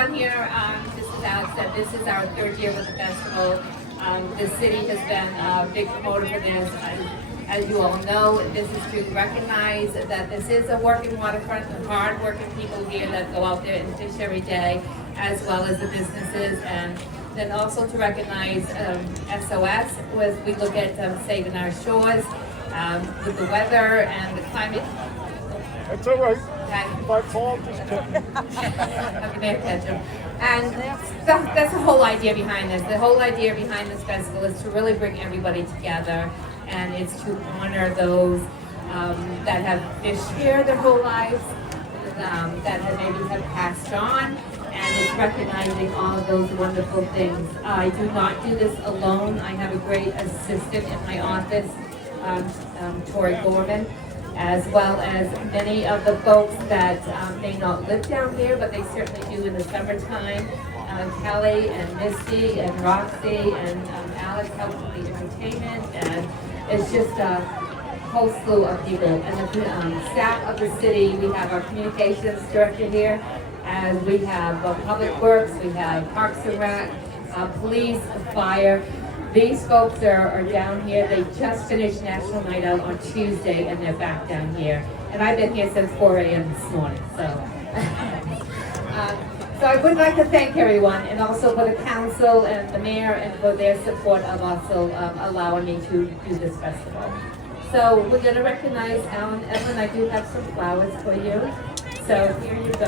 everyone here. This is Alex said. This is our third year with the festival. The city has been a big promoter for this. As you all know, this is to recognize that this is a working waterfront, hard-working people here that go out there and fish every day, as well as the businesses, and then also to recognize SOS, as we look at saving our shores with the weather and the climate. That's all right. And My fault, just kidding. And that's the whole idea behind this. The whole idea behind this festival is to really bring everybody together, and it's to honor those that have fished here their whole lives, that maybe have passed on, and it's recognizing all of those wonderful things. I do not do this alone. I have a great assistant in my office, Tori Gorman, as well as many of the folks that may not live down here, but they certainly do in the summertime. Kelly and Misty and Roxy and Alex help with the entertainment, and it's just a whole slew of people. And the staff of the city, we have our communications director here, and we have Public Works, we have Parks and Rec, police, fire. These folks are down here. They just finished National Night Out on Tuesday, and they're back down here. And I've been here since 4 a.m. this morning, so. So I would like to thank everyone, and also for the council and the mayor, and for their support of also allowing me to do this festival. So we're going to recognize Alan. Evelyn, I do have some flowers for you. So here you go.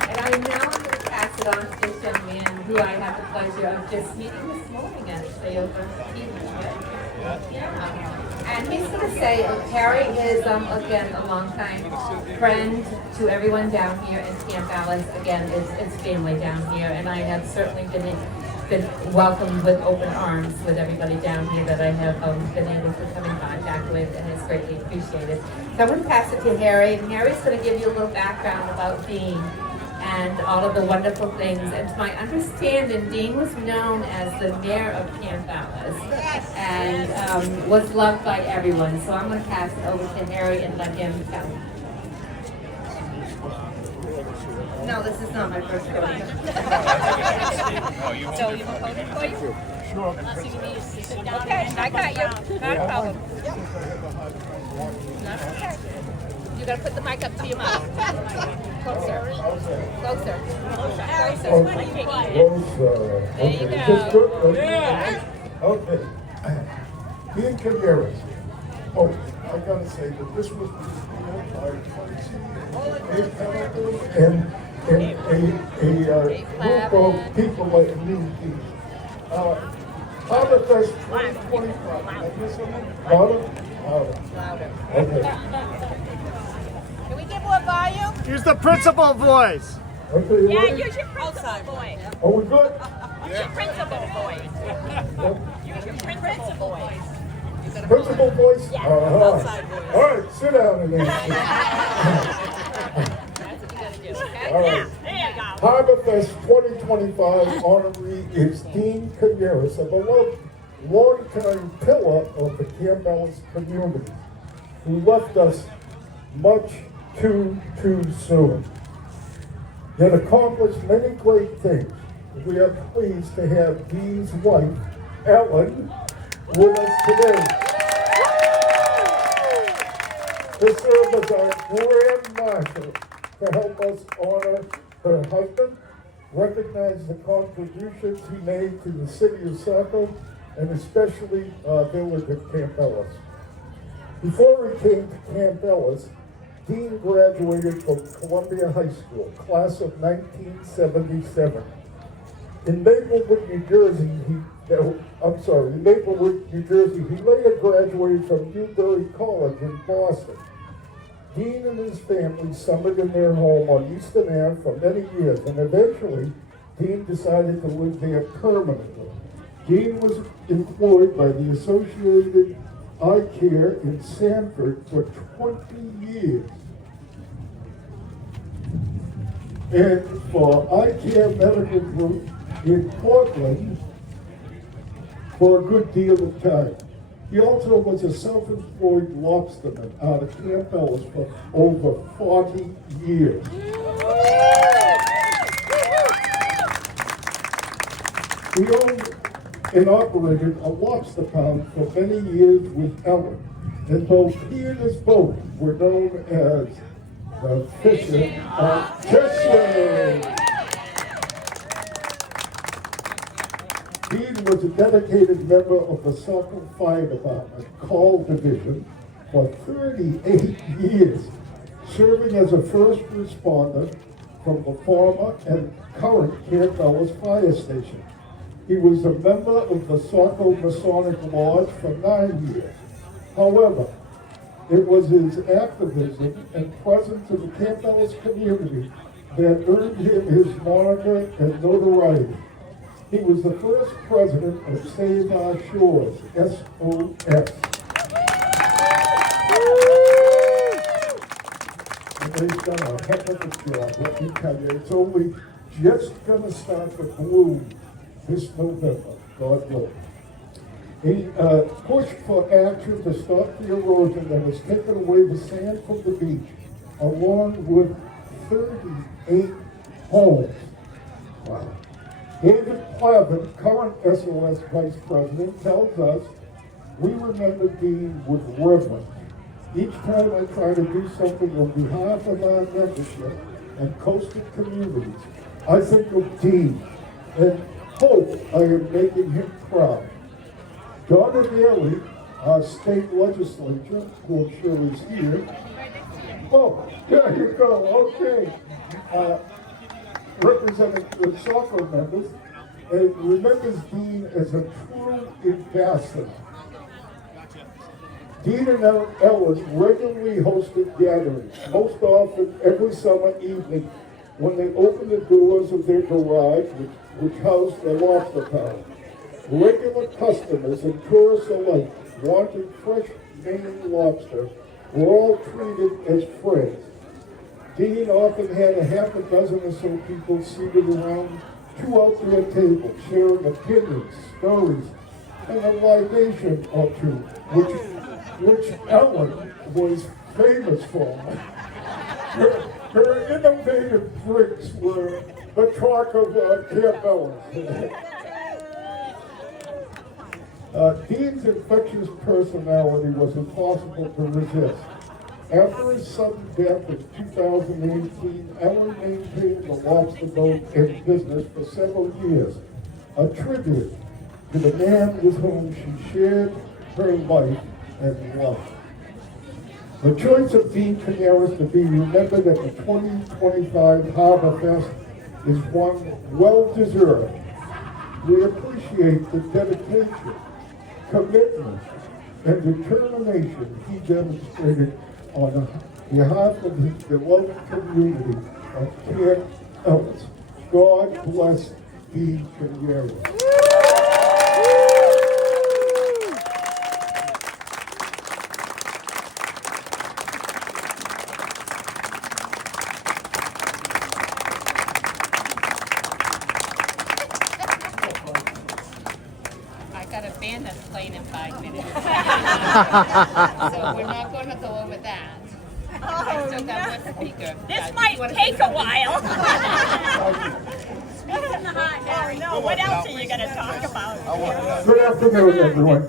And I now I'm going to pass it on to this young man who I have the pleasure of just meeting this morning actually over TV. Yeah. And he's going to say, Harry is, again, a longtime friend to everyone down here in Camp Ellis. Again, it's family down here, and I have certainly been welcomed with open arms with everybody down here that I have been able to come in contact with, and it's greatly appreciated. So I'm going to pass it to Harry, and Harry's going to give you a little background about Dean and all of the wonderful things. And to my understanding, Dean was known as the mayor of Camp Ellis, and was loved by everyone. So I'm going to pass it over to Harry and let him tell. No, this is not my first rodeo. So you want to hold it for you? Sure. Okay, I got you. Not a problem. That's okay. You got to put the mic up to your mouth. Closer. Closer. Closer. There you go. Okay. Being Coniaris. Oh, I gotta say that this was by and a group of people like me. HarborFest 2025. I miss someone? Louder? Louder. Okay. Can we get more volume? Use the principal voice. Okay, you Yeah, ready? use your principal voice. Are we good? Use your principal voice. Use your principal voice. Principal voice? Yeah, outside voice. All right, sit down again. That's what you got to do, okay? All right. Yeah, there you go. HarborFest 2025 honoree is Dean Coniaris, a beloved longtime pillar of the Camp Ellis community, who left us much too soon, yet accomplished many great things. We are pleased to have Dean's wife, Ellen, with us today. To serve as our Grand Marshal to help us honor her husband, recognize the contributions he made to the city of Saco, and especially village of Camp Ellis. Before he came to Camp Ellis, Dean graduated from Columbia High School, class of 1977. In Maplewood, New Jersey, he later graduated from Newbury College in Boston. Dean and his family summered in their home on Eastern Ave for many years, and eventually, Dean decided to live there permanently. Dean was employed by the Associated Eye Care in Sanford for 20 years. And for Eye Care Medical Group in Portland for a good deal of time. He also was a self-employed lobsterman out of Camp Ellis for over 40 years. He owned and operated a lobster pound for many years with Ellen, and both he and his boat were known as the Fishing Artisan. Dean was a dedicated member of the Saco Fire Department Call Division for 38 years, serving as a first responder from the former and current Camp Ellis Fire Station. He was a member of the Saco Masonic Lodge for 9 years. However, it was his activism and presence in the Camp Ellis community that earned him his moniker and notoriety. He was the first president of Save Our Shores, SOS. And they've done a heck of a job, let me tell you. It's only just going to start to bloom this November, God willing. He pushed for action to stop the erosion that has taken away the sand from the beach, along with 38 homes. Wow. David Plavin, current SOS Vice President, tells us, we remember Dean with reverence. Each time I try to do something on behalf of our membership and coastal communities, I think of Dean and hope I am making him proud. Donna Daly, our state legislature, who I'm sure is here. Oh, there you go, okay. Representing the Saco members, and remembers Dean as a true ambassador. Dean and Ellis regularly hosted gatherings, most often every summer evening when they opened the doors of their garage, which housed their lobster pound. Regular customers and tourists alike wanting fresh Maine lobster were all treated as friends. Dean often had a half a dozen or so people seated around two outdoor tables, sharing opinions, stories, and a libation or two, which Ellen was famous for. Her innovative drinks were the talk of Camp Ellis. Dean's infectious personality was impossible to resist. After his sudden death in 2018, Ellen maintained the lobster boat in business for several years, a tribute to the man with whom she shared her life and love. The choice of Dean Coniaris to be remembered at the 2025 HarborFest is one well-deserved. We appreciate the dedication, commitment, and determination he demonstrated on behalf of his beloved community of Camp Ellis. God bless Dean Coniaris. A band that's playing in 5 minutes. So we're not going to go over that. I still got one speaker. This might take a while. Oh no, what else are you going to talk about? Good afternoon, everyone.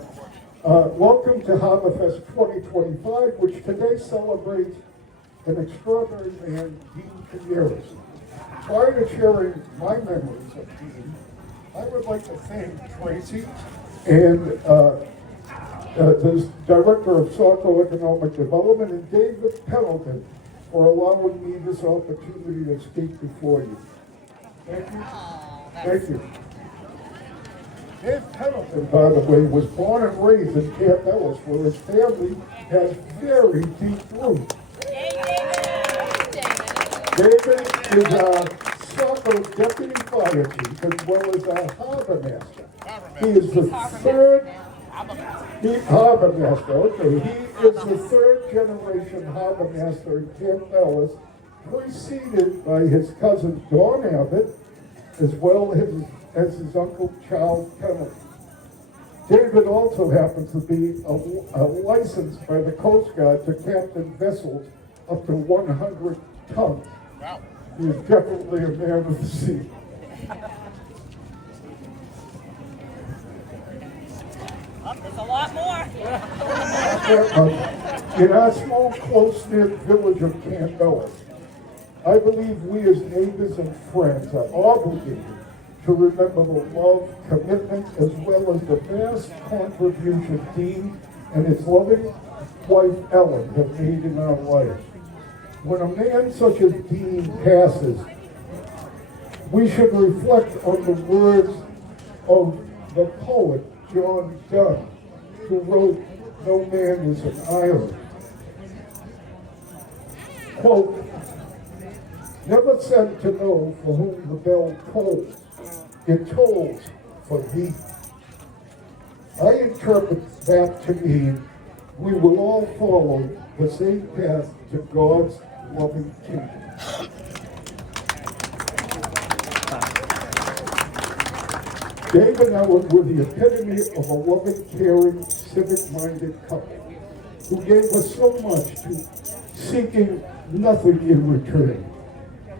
Welcome to HarborFest 2025, which today celebrates an extraordinary man, Dean Coniaris. Prior to sharing my memories of Dean, I would like to thank Tracy and the Director of Saco Economic Development, and David Pendleton for allowing me this opportunity to speak before you. Thank you. Thank you. Dave Pendleton, by the way, was born and raised in Camp Ellis, where his family has very deep roots. David is our Saco Deputy Fire Chief as well as our Harbor Master. He is the third Harbor Master. Okay, he is the third generation Harbor Master in Camp Ellis, preceded by his cousin Don Abbott, as well as his uncle Charles Pendleton. David also happens to be licensed by the Coast Guard to captain vessels up to 100 tons. Wow. He is definitely a man of the sea. Oh, there's a lot more. In our small, close-knit village of Campbell, I believe we as neighbors and friends are obligated to remember the love, commitment, as well as the vast contribution Dean and his loving wife Ellen have made in our life. When a man such as Dean passes, we should reflect on the words of the poet John Donne, who wrote, "No man is an island." Quote, "Never send to know for whom the bell tolls, it tolls for thee." I interpret that to mean we will all follow the same path to God's loving kingdom. Dave and Ellen were the epitome of a loving, caring, civic-minded couple who gave us so much to seeking nothing in return.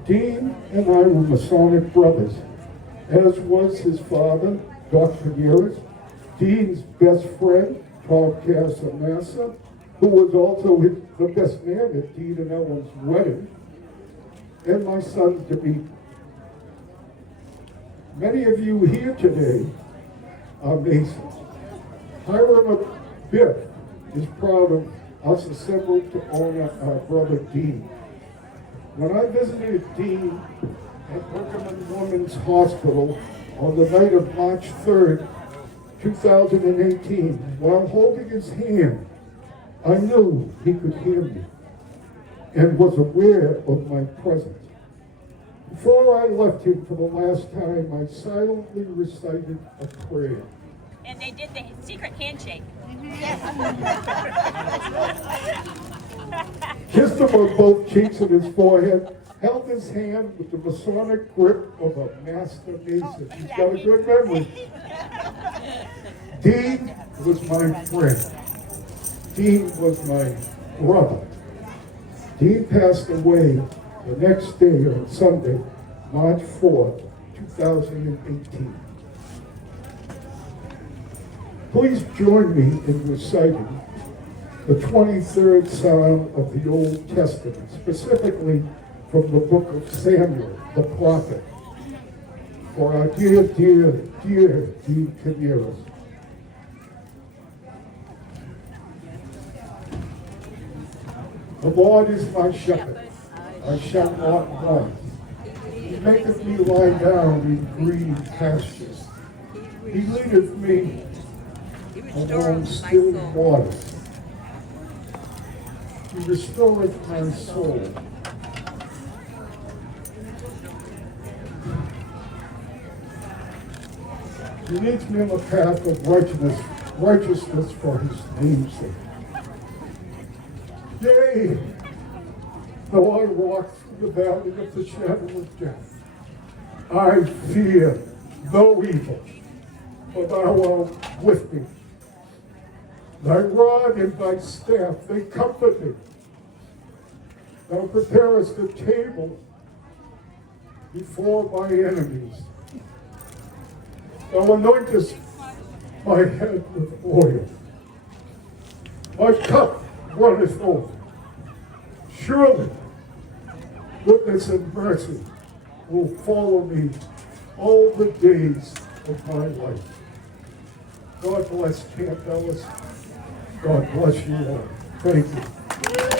Dean and I were Masonic brothers, as was his father, Dr. Coniaris, Dean's best friend, Tom Casamassa, who was also the best man at Dean and Ellen's wedding, and my son, Demetrius. Many of you here today are Masons. Hiram Biff is proud of us assembled to honor our brother Dean. When I visited Dean at Brigham and Women's Hospital on the night of March 3rd, 2018, while holding his hand, I knew he could hear me and was aware of my presence. Before I left him for the last time, I silently recited a prayer. And they did the secret handshake. Kissed him on both cheeks and his forehead, held his hand with the Masonic grip of a master mason. He's got a good memory. Dean was my friend. Dean was my brother. Dean passed away the next day on Sunday, March 4th, 2018. Please join me in reciting the 23rd Psalm of the Old Testament, specifically from the book of Samuel, the prophet, for our dear, dear, dear Dean Coniaris. The Lord is my shepherd, I shall not want. He maketh me lie down in green pastures. He leadeth me along still waters. He restoreth my soul. He leads me on the path of righteousness for his name's sake. Yea, though I walk through the valley of the shadow of death, I fear no evil, for thou art with me. Thy rod and thy staff, they comfort me. Thou preparest a table before my enemies. Thou anointest my head with oil. My cup runneth over. Surely, goodness and mercy will follow me all the days of my life. God bless Camp Ellis. God bless you all. Thank you.